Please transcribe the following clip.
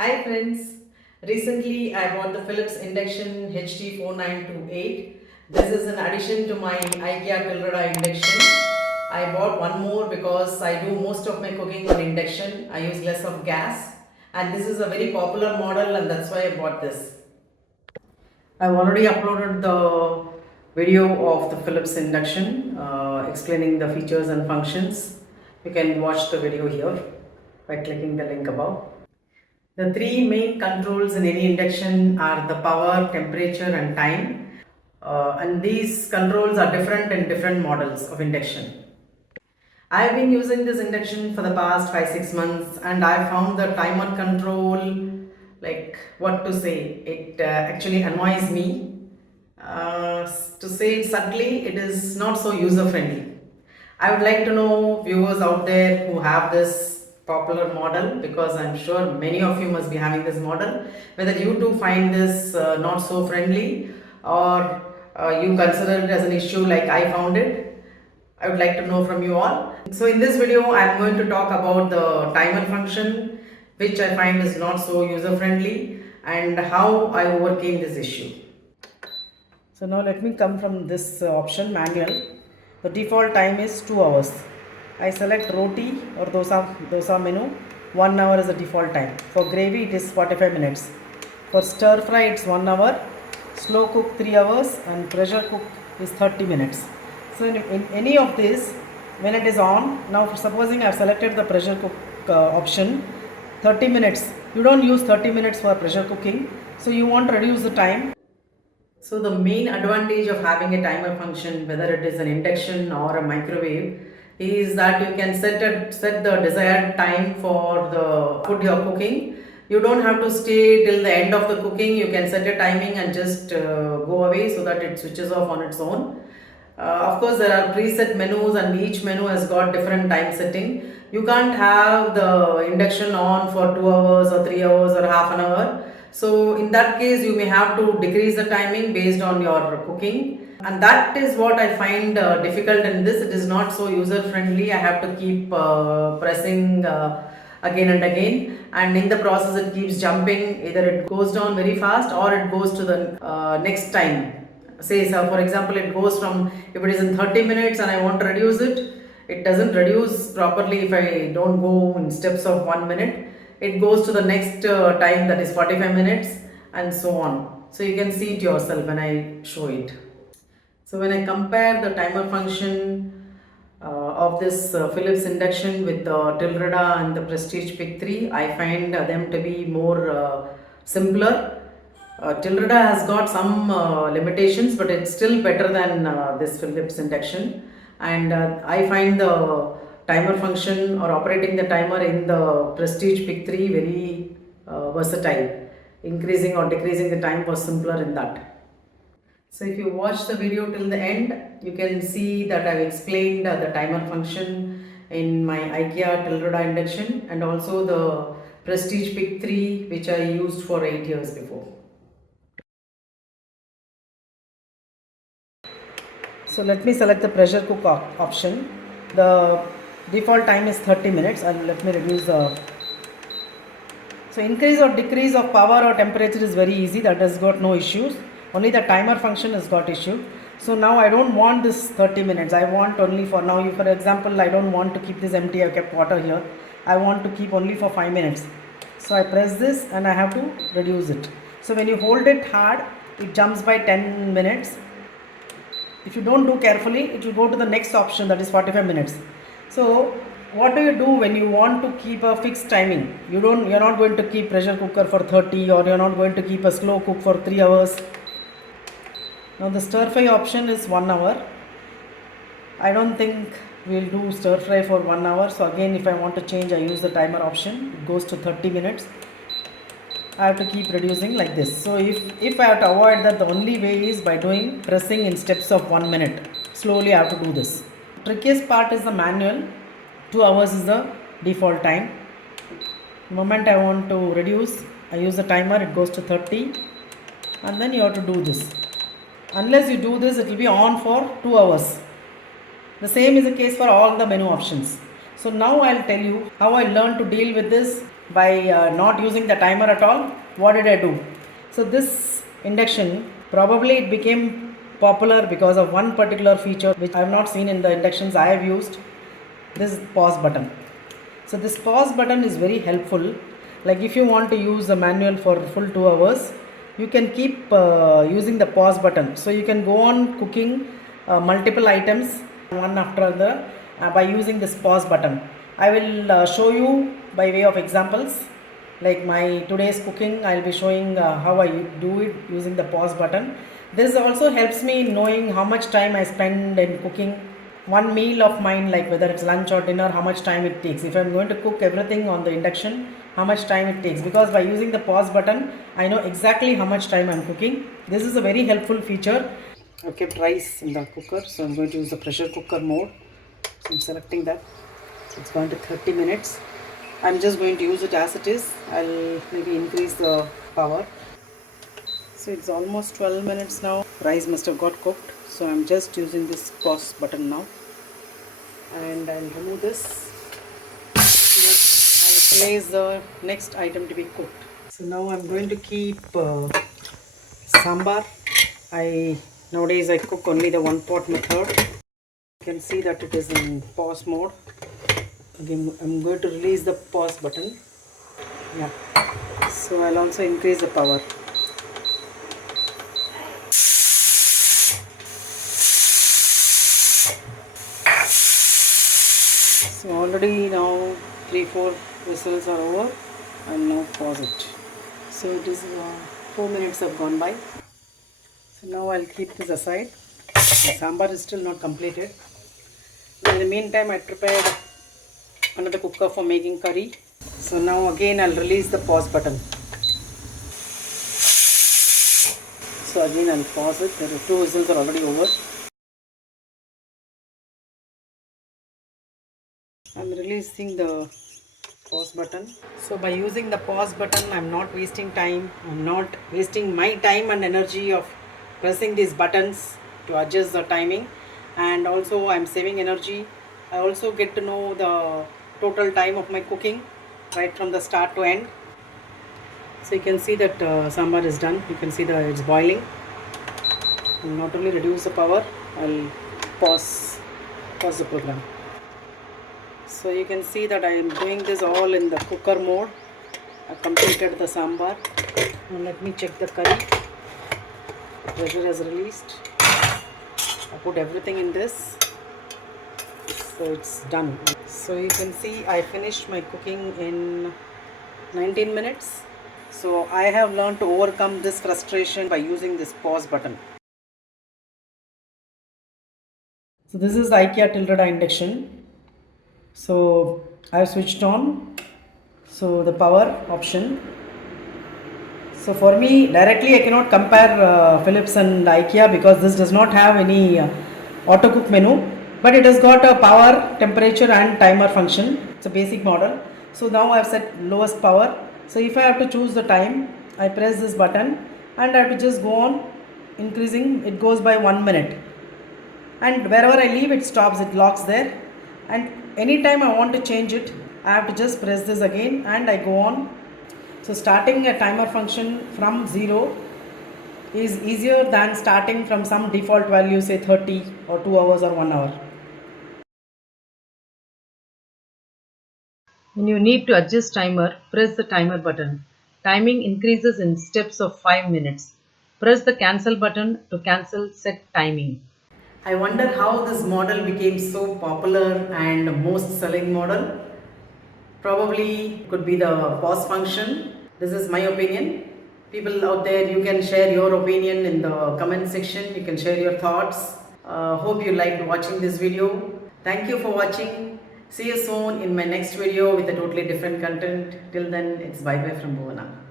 Hi friends, recently I bought the Philips Induction HD4928. This is an addition to my IKEA Tillreda induction. I bought one more because I do most of my cooking on induction. I use less of gas, and this is a very popular model, and that's why I bought this. I've already uploaded the video of the Philips Induction explaining the features and functions. You can watch the video here by clicking the link above. The three main controls in any induction are the power, temperature and time. And these controls are different in different models of induction. I have been using this induction for the past 5-6 months and I found the timer control, like what to say, it actually annoys me. To say it subtly, it is not so user friendly. I would like to know viewers out there who have this popular model, because I'm sure many of you must be having this model, whether you too find this not so friendly, or you consider it as an issue like I found it. I would like to know from you all. So in this video I am going to talk about the timer function, which I find is not so user friendly, and how I overcame this issue. So now let me come from this option manual. The default time is 2 hours. I select roti or dosa menu. 1 hour is the default time. For gravy it is 45 minutes. For stir fry it's 1 hour. Slow cook 3 hours and pressure cook is 30 minutes. So in any of this, when it is on, now supposing I have selected the pressure cook option, 30 minutes. You don't use 30 minutes for pressure cooking. So you want to reduce the time. So the main advantage of having a timer function, whether it is an induction or a microwave, is that you can set the desired time for the food you are cooking. You don't have to stay till the end of the cooking. You can set a timing and just go away so that it switches off on its own. Of course, there are preset menus and each menu has got different time setting. You can't have the induction on for 2 hours or 3 hours or half an hour. So in that case, you may have to decrease the timing based on your cooking. And that is what I find difficult in this. It is not so user friendly. I have to keep pressing again and again, and in the process it keeps jumping. Either it goes down very fast or it goes to the next time. Say, so for example, it goes from, if it is in 30 minutes and I want to reduce it, it doesn't reduce properly if I don't go in steps of 1 minute. It goes to the next time, that is 45 minutes, and so on. So you can see it yourself when I show it. So when I compare the timer function of this Philips induction with the Tillreda and the Prestige Pick 3, I find them to be more simpler. Tillreda has got some limitations, but it's still better than this Philips induction. And I find the timer function or operating the timer in the Prestige Pick 3 very versatile. Increasing or decreasing the time was simpler in that. So if you watch the video till the end, you can see that I've explained the timer function in my IKEA Tillreda induction, and also the Prestige Pick 3, which I used for 8 years before. So let me select the pressure cook option. The default time is 30 minutes, and let me reduce the... So increase or decrease of power or temperature is very easy. That has got no issues. Only the timer function has got issue. So now I don't want this 30 minutes. I want only for now. For example, I don't want to keep this empty. I kept water here. I want to keep only for 5 minutes. So I press this and I have to reduce it. So when you hold it hard, it jumps by 10 minutes. If you don't do carefully, it will go to the next option, that is 45 minutes. So what do you do when you want to keep a fixed timing? You're not going to keep pressure cooker for 30, or you're not going to keep a slow cook for 3 hours. Now the stir fry option is 1 hour. I don't think we'll do stir fry for 1 hour. So again, if I want to change, I use the timer option. It goes to 30 minutes. I have to keep reducing like this. So if I have to avoid that, the only way is by pressing in steps of 1 minute. Slowly I have to do this. Trickiest part is the manual. 2 hours is the default time. The moment I want to reduce, I use the timer, it goes to 30, and then you have to do this. Unless you do this, it will be on for 2 hours. The same is the case for all the menu options. So now I'll tell you how I learned to deal with this by not using the timer at all. What did I do? So this induction, probably it became popular because of one particular feature which I have not seen in the inductions I have used, this pause button. So this pause button is very helpful. Like if you want to use the manual for full 2 hours, you can keep using the pause button. So you can go on cooking multiple items one after another by using this pause button. I will show you by way of examples. Like my today's cooking, I'll be showing how I do it using the pause button. This also helps me in knowing how much time I spend in cooking one meal of mine, like whether it's lunch or dinner, how much time it takes. If I'm going to cook everything on the induction, how much time it takes, because by using the pause button I know exactly how much time I'm cooking. This is a very helpful feature. I've kept rice in the cooker, so I'm going to use the pressure cooker mode. So I'm selecting that. It's going to 30 minutes. I'm just going to use it as it is. I'll maybe increase the power. So it's almost 12 minutes now. Rice must have got cooked. So I'm just using this pause button now. And I'll remove this. I'll place the next item to be cooked. So now I'm going to keep sambar. Nowadays I cook only the one pot method. You can see that it is in pause mode. Again, I'm going to release the pause button. Yeah. So I'll also increase the power. So already now 3-4 whistles are over. I'll now pause it. So it is 4 minutes have gone by. So now I'll keep this aside. The sambar is still not completed. In the meantime, I prepared another cooker for making curry. So now again I'll release the pause button. So again I'll pause it. There are 2 whistles are already over. I'm releasing the pause button. So by using the pause button, I'm not wasting time. I'm not wasting my time and energy of pressing these buttons to adjust the timing, and also I'm saving energy. I also get to know the total time of my cooking right from the start to end. So you can see that sambar is done. You can see that it's boiling. I'll not only reduce the power, I'll pause the program. So you can see that I am doing this all in the cooker mode. I completed the sambar. Now let me check the curry. Pressure has released. I put everything in this. So it's done. So you can see I finished my cooking in 19 minutes. So I have learned to overcome this frustration by using this pause button. So this is the IKEA Tillreda induction. So I have switched on. So the power option. So for me directly I cannot compare Philips and IKEA because this does not have any auto cook menu, but it has got a power, temperature and timer function. It's a basic model. So now I have set lowest power. So if I have to choose the time, I press this button and I have to just go on increasing. It goes by 1 minute, and wherever I leave it stops, it locks there. And anytime I want to change it, I have to just press this again and I go on. So starting a timer function from 0 is easier than starting from some default value, say 30 or 2 hours or 1 hour. When you need to adjust timer, press the timer button. Timing increases in steps of 5 minutes. Press the cancel button to cancel set timing. I wonder how this model became so popular and most selling model. Probably could be the pause function. This is my opinion. People out there, you can share your opinion in the comment section. You can share your thoughts. Hope you liked watching this video. Thank you for watching. See you soon in my next video with a totally different content. Till then, it's bye bye from Bhuvana.